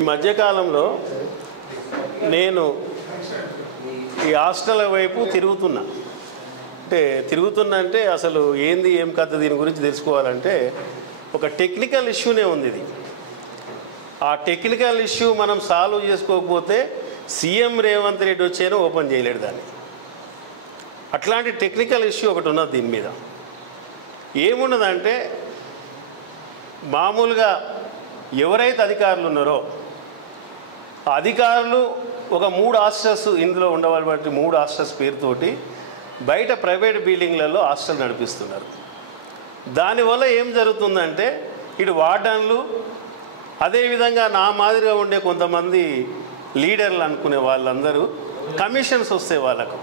ఈ మధ్యకాలంలో నేను ఈ హాస్టల్ వైపు తిరుగుతున్నా అంటే అసలు ఏంది ఏం కథ దీని గురించి తెలుసుకోవాలంటే ఒక టెక్నికల్ ఇష్యూనే ఉంది ఇది. ఆ టెక్నికల్ ఇష్యూ మనం సాల్వ్ చేసుకోకపోతే సీఎం రేవంత్ రెడ్డి వచ్చేనో ఓపెన్ చేయలేడు దాన్ని. అట్లాంటి టెక్నికల్ ఇష్యూ ఒకటి ఉన్నది. దీని మీద ఏమున్నదంటే మామూలుగా ఎవరైతే అధికారులు ఉన్నారో ఆ అధికారులు ఒక 3 హాస్టల్స్ ఇందులో ఉండవాలి బట్టి 3 హాస్టల్స్ పేరుతోటి బయట ప్రైవేట్ బిల్డింగ్లలో హాస్టల్ నడిపిస్తున్నారు. దానివల్ల ఏం జరుగుతుందంటే ఇటు వార్డన్లు అదేవిధంగా నా మాదిరిగా ఉండే కొంతమంది లీడర్లు అనుకునే వాళ్ళందరూ కమిషన్స్ వస్తాయి వాళ్ళకు.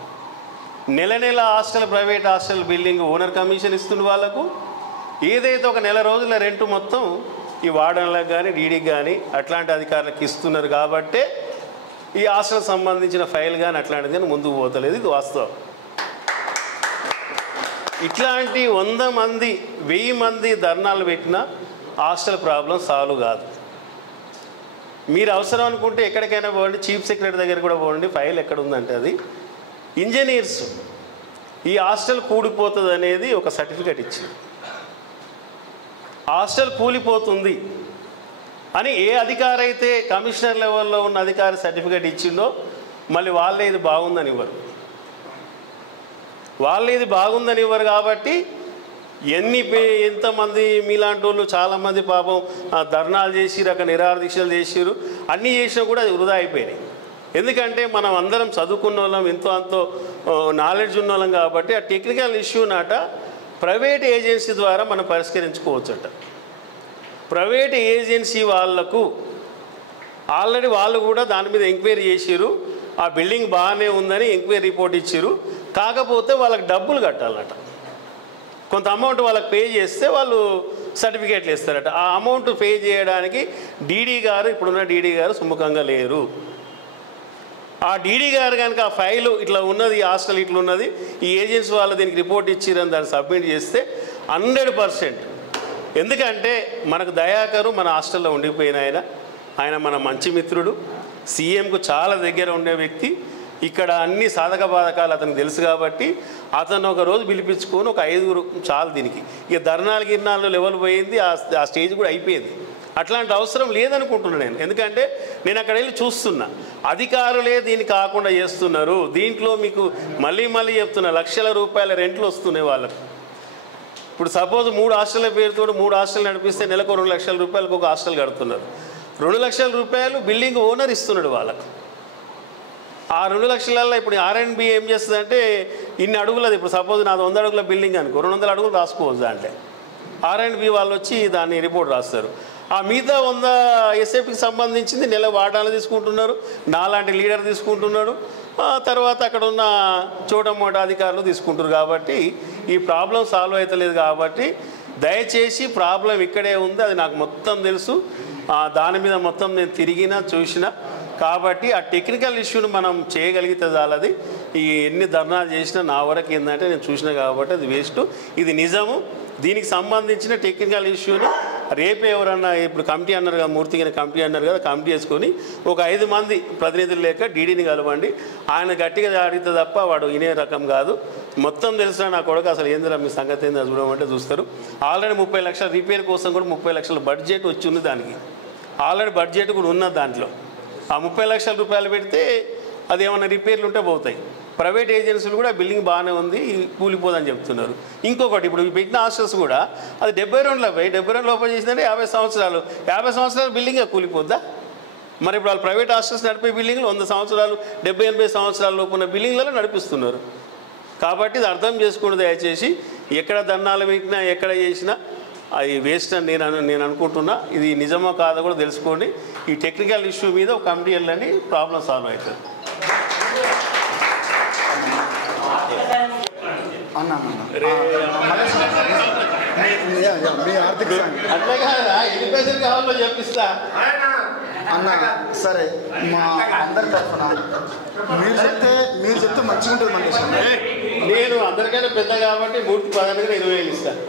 నెల hostel private hostel building owner commission ఇస్తుంది వాళ్ళకు. ఏదైతే ఒక నెల రోజుల రెంట్ మొత్తం ఈ వార్డన్లకు కానీ డీడీకి కానీ అట్లాంటి అధికారులకు ఇస్తున్నారు. కాబట్టే ఈ హాస్టల్ సంబంధించిన ఫైల్ కానీ అట్లాంటిది కానీ ముందుకు పోతలేదు. ఇది వాస్తవం. ఇట్లాంటి 100 మంది 1000 మంది ధర్నాలు పెట్టినా హాస్టల్ ప్రాబ్లం సాల్వ్ కాదు. మీరు అవసరం అనుకుంటే ఎక్కడికైనా పోండి, చీఫ్ సెక్రటరీ దగ్గర కూడా పోండి, ఫైల్ ఎక్కడ ఉందంటే అది ఇంజనీర్స్ ఈ హాస్టల్ కూలిపోతుంది అనేది ఒక సర్టిఫికేట్ ఇచ్చింది. హాస్టల్ కూలిపోతుంది అని ఏ అధికారి అయితే కమిషనర్ లెవెల్లో ఉన్న అధికారి సర్టిఫికేట్ ఇచ్చిందో మళ్ళీ వాళ్ళే ఇది బాగుందని ఇవ్వరు. కాబట్టి ఎంతమంది మీలాంటి వాళ్ళు చాలామంది పాపం ధర్నాలు చేసిరు, అక్కడ నిరాహార దీక్షలు చేసిరు, అన్నీ చేసినా కూడా అది వృధా అయిపోయినాయి. ఎందుకంటే మనం అందరం చదువుకున్న వాళ్ళం, ఎంతో అంతో నాలెడ్జ్ ఉన్న వాళ్ళం. కాబట్టి ఆ టెక్నికల్ ఇష్యూ నాట ప్రైవేట్ ఏజెన్సీ ద్వారా మనం పరిష్కరించుకోవచ్చట. ప్రైవేట్ ఏజెన్సీ వాళ్లకు ఆల్రెడీ వాళ్ళు కూడా దాని మీద ఎంక్వైరీ చేసిరు, ఆ బిల్డింగ్ బాగానే ఉందని ఎంక్వైరీ రిపోర్ట్ ఇచ్చిరు. కాకపోతే వాళ్ళకి డబ్బులు కట్టాలట. కొంత అమౌంట్ వాళ్ళకి పే చేస్తే వాళ్ళు సర్టిఫికేట్లు ఇస్తారట. ఆ అమౌంట్ పే చేయడానికి ఇప్పుడున్న డీడీ గారు సుముఖంగా లేరు. ఆ డీడీ గారు కనుక ఆ ఫైలు ఇట్లా ఉన్నది, ఈ హాస్టల్ ఇట్లా ఉన్నది, ఈ ఏజెన్సీ వాళ్ళు దీనికి రిపోర్ట్ ఇచ్చిరని దాన్ని సబ్మిట్ చేస్తే 100%. ఎందుకంటే మనకు దయాకరు మన హాస్టల్లో ఉండిపోయిన ఆయన మన మంచి మిత్రుడు, సీఎంకు చాలా దగ్గర ఉండే వ్యక్తి. ఇక్కడ అన్ని సాధక బాధకాలు అతనికి తెలుసు. కాబట్టి అతను ఒక రోజు పిలిపించుకొని ఒక 5 చాలు దీనికి. ఇక ధర్నాలు గిర్నాలు లెవెల్ పోయింది, ఆ స్టేజ్ కూడా అయిపోయింది. అట్లాంటి అవసరం లేదనుకుంటున్నాను నేను. ఎందుకంటే నేను అక్కడ వెళ్ళి చూస్తున్నా, అధికారులే దీన్ని కాకుండా చేస్తున్నారు. దీంట్లో మీకు మళ్ళీ చెప్తున్నా, లక్షల రూపాయల రెంట్లు వస్తున్నాయి వాళ్ళకు. ఇప్పుడు సపోజ్ 3 హాస్టల్ల పేరుతో 3 హాస్టల్ నడిపిస్తే నెలకు 2 లక్షల రూపాయలకు ఒక హాస్టల్ కడుతున్నారు. 2 లక్షల రూపాయలు బిల్డింగ్ ఓనర్ ఇస్తున్నాడు వాళ్ళకు. ఆ 2 లక్షలలో ఇప్పుడు R&B ఏం చేస్తుందంటే ఇన్ని అడుగులది. ఇప్పుడు సపోజ్ నాది 100 అడుగుల బిల్డింగ్ అనుకో, 200 అడుగులు రాసుకోవచ్చు. అంటే R&B వాళ్ళు వచ్చి దాన్ని రిపోర్ట్ రాస్తారు. ఆ మిగతా 100 ఎస్ఏపీకి సంబంధించింది నెల వాటాలు తీసుకుంటున్నారు, నాలాంటి లీడర్ తీసుకుంటున్నాడు, తర్వాత అక్కడ ఉన్న చోటమోట అధికారులు తీసుకుంటారు. కాబట్టి ఈ ప్రాబ్లం సాల్వ్ అవుతలేదు. కాబట్టి దయచేసి ప్రాబ్లం ఇక్కడే ఉంది, అది నాకు మొత్తం తెలుసు. దాని మీద మొత్తం నేను తిరిగినా చూసినా. కాబట్టి ఆ టెక్నికల్ ఇష్యూని మనం చేయగలిగితే చాలది. ఈ ఎన్ని ధర్నాలు చేసినా నా వరకు ఏంటంటే నేను చూసినా కాబట్టి అది వేస్ట్. ఇది నిజము. దీనికి సంబంధించిన టెక్నికల్ ఇష్యూని రేపే ఎవరన్నా, ఇప్పుడు కమిటీ అన్నారు కదా, మూర్తిగా కమిటీ అన్నారు కదా, కమిటీ వేసుకొని ఒక 5 మంది ప్రతినిధులు లేక డీడీని కలవండి. ఆయన గట్టిగా అడిగితే తప్ప వాడు వినే రకం కాదు. మొత్తం తెలిసిన నా కొడుకు అసలు ఏందిరా మీ సంగతి ఏందో చూడమంటే చూస్తారు. ఆల్రెడీ 30 లక్షల రిపేర్ కోసం కూడా 30 లక్షల బడ్జెట్ వచ్చి ఉంది. దానికి ఆల్రెడీ బడ్జెట్ కూడా ఉన్నది. దాంట్లో ఆ 30 లక్షల రూపాయలు పెడితే అది ఏమైనా రిపేర్లు ఉంటే పోతాయి. ప్రైవేట్ ఏజెన్సీలు కూడా బిల్డింగ్ బాగానే ఉంది, కూలిపోదని చెప్తున్నారు. ఇంకొకటి, ఇప్పుడు పెట్టిన హాస్టల్స్ కూడా అది 72లో పోయి 72 లోపల చేసిందంటే 50 సంవత్సరాలు బిల్డింగే కూలిపోద్దా? మరి ఇప్పుడు వాళ్ళు ప్రైవేట్ హాస్టల్స్ నడిపే బిల్డింగ్లు 100 సంవత్సరాలు 70-80 సంవత్సరాల లోపు ఉన్న బిల్డింగ్లలో నడిపిస్తున్నారు. కాబట్టి ఇది అర్థం చేసుకోండి దయచేసి. ఎక్కడ ధర్నాలు పెట్టినా ఎక్కడ చేసినా అది వేస్ట్ అని నేను అనుకుంటున్నా. ఇది నిజమో కాదో కూడా తెలుసుకోండి. ఈ టెక్నికల్ ఇష్యూ మీద ఒక కమిటీ వెళ్ళండి, ప్రాబ్లం సాల్వ్ అవుతుంది. అట్లా కాదా, ఎన్ని పైసలు కావాలో చెప్పిస్తా అన్న. సరే, మా అందరి తరఫున మీరు చెప్తే మంచిగా ఉంటుంది. నేను అందరికైనా పెద్ద కాబట్టి 3 10 20,000 ఇస్తాను.